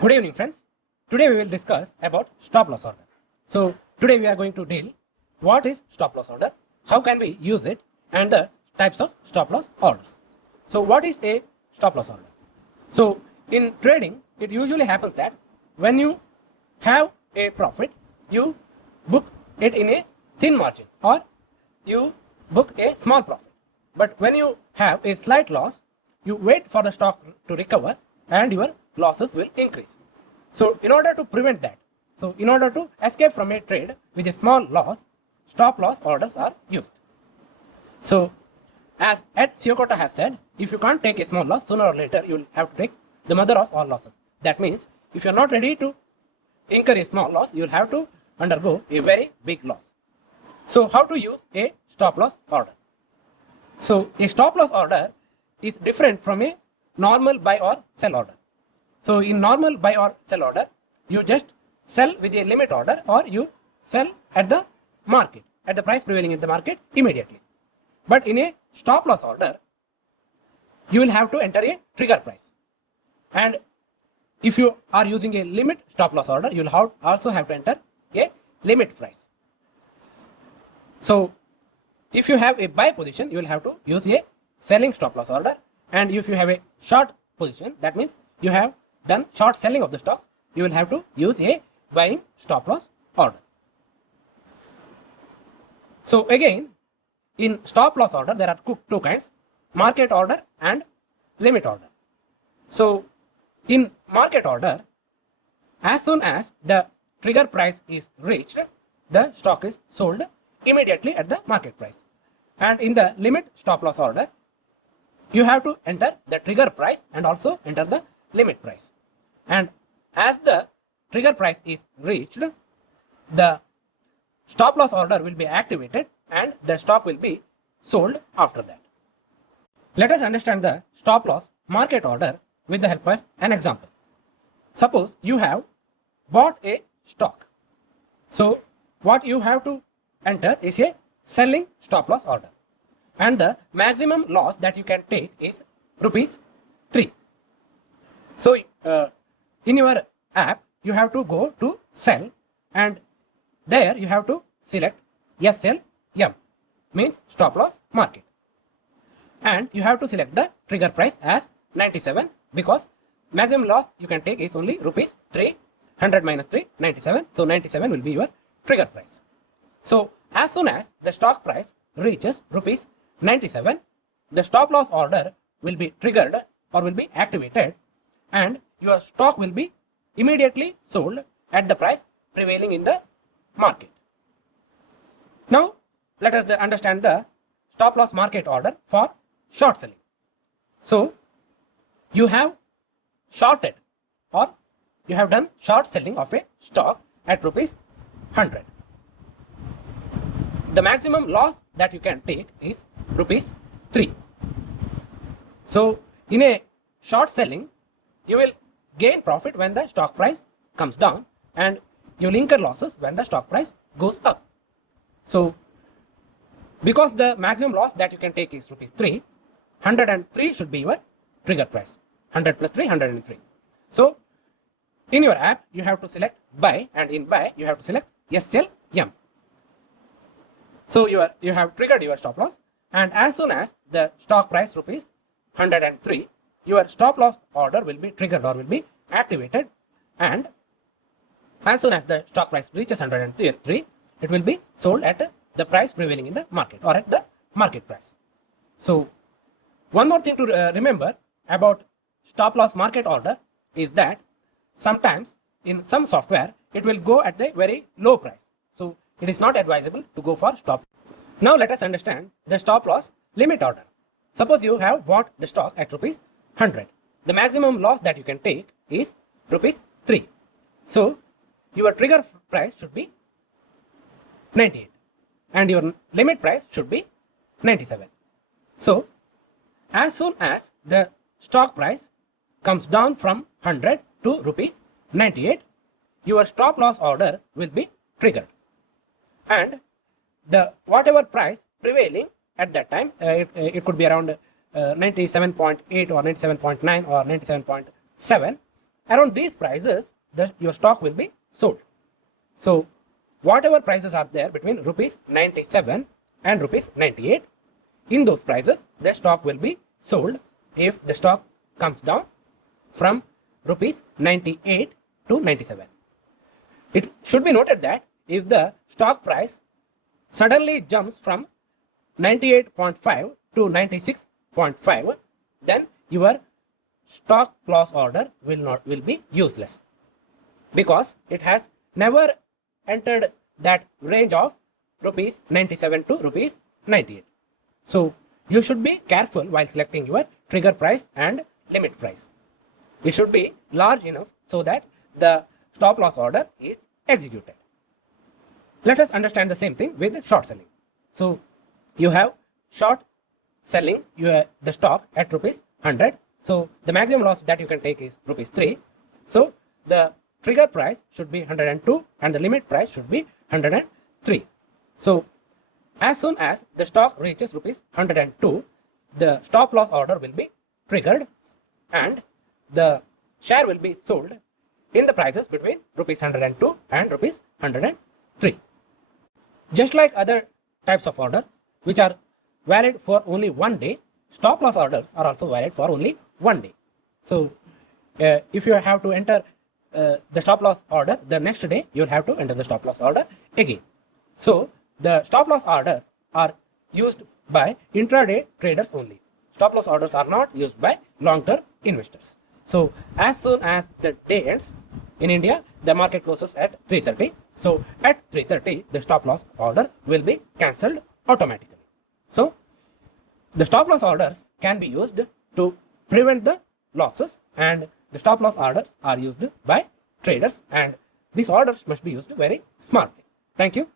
Good evening, friends. Today we will discuss about stop loss order. So today we are going to deal what is stop loss order, how can we use it, and the types of stop loss orders. So what is a stop loss order? So in trading, it usually happens that when you have a profit, you book it in a thin margin or you book a small profit. But when you have a slight loss, you wait for the stock to recover and your losses will increase. So in order to prevent that, so in order to escape from a trade with a small loss, stop loss orders are used. So as Ed Siokota has said, if you can't take a small loss, sooner or later you will have to take the mother of all losses. That means if you are not ready to incur a small loss, you will have to undergo a very big loss. So how to use a stop loss order? So a stop loss order is different from a normal buy or sell order. So in normal buy or sell order, you just sell with a limit order or you sell at the market, at the price prevailing in the market immediately. But in a stop loss order, you will have to enter a trigger price. And if you are using a limit stop loss order, you will also have to enter a limit price. So if you have a buy position, you will have to use a selling stop loss order. And if you have a short position, that means you have done short selling of the stocks, you will have to use a buying stop loss order. So again, in stop loss order, there are two kinds, market order and limit order. So in market order, as soon as the trigger price is reached, the stock is sold immediately at the market price. And in the limit stop loss order, you have to enter the trigger price and also enter the limit price. And as the trigger price is reached, the stop loss order will be activated and the stock will be sold after that. Let us understand the stop loss market order with the help of an example. Suppose you have bought a stock. So what you have to enter is a selling stop loss order. And the maximum loss that you can take is rupees 3. So in your app, you have to go to sell and there you have to select SLM, means stop loss market. And you have to select the trigger price as 97 because maximum loss you can take is only rupees 3, 100 minus 3, 97. So 97 will be your trigger price. So as soon as the stock price reaches rupees 97, the stop loss order will be triggered or will be activated and your stock will be immediately sold at the price prevailing in the market. Now let us understand the stop loss market order for short selling. So you have shorted or you have done short selling of a stock at rupees 100. The maximum loss that you can take is rupees 3. So in a short selling, you will gain profit when the stock price comes down and you will incur losses when the stock price goes up. So because the maximum loss that you can take is rupees 3, 103 should be your trigger price. 100 plus 3, 103. So in your app, you have to select buy and in buy, you have to select SLM. So you have triggered your stop loss and as soon as the stock price rupees 103, your stop loss order will be triggered or will be activated and as soon as the stock price reaches 103, it will be sold at the price prevailing in the market or at the market price. So one more thing to remember about stop loss market order is that sometimes in some software it will go at a very low price. So it is not advisable to go for stop. Now let us understand the stop loss limit order. Suppose you have bought the stock at rupees 100. The maximum loss that you can take is rupees 3. So your trigger price should be 98 and your limit price should be 97. So as soon as the stock price comes down from 100 to rupees 98, your stop loss order will be triggered. And the whatever price prevailing at that time, it could be around 97.8 or 97.9 or 97.7, around these prices, your stock will be sold. So whatever prices are there between rupees 97 and rupees 98, in those prices, the stock will be sold if the stock comes down from rupees 98 to 97. It should be noted that if the stock price suddenly jumps from 98.5 to 96.5, then your stop loss order will be useless, because it has never entered that range of rupees 97 to rupees 98. So you should be careful while selecting your trigger price and limit price. It should be large enough so that the stop loss order is executed. Let us understand the same thing with short selling. So you have short selling the stock at rupees 100. So the maximum loss that you can take is rupees 3. So the trigger price should be 102 and the limit price should be 103. So as soon as the stock reaches rupees 102, the stop loss order will be triggered and the share will be sold in the prices between rupees 102 and rupees 103. Just like other types of orders which are valid for only one day, stop loss orders are also valid for only one day. So if you have to enter the stop loss order the next day, you will have to enter the stop loss order again. So the stop loss order are used by intraday traders only. Stop loss orders are not used by long-term investors. So as soon as the day ends, in India, the market closes at 3:30. So at 3:30, the stop loss order will be cancelled automatically. So the stop loss orders can be used to prevent the losses, and the stop loss orders are used by traders, and these orders must be used very smartly. Thank you.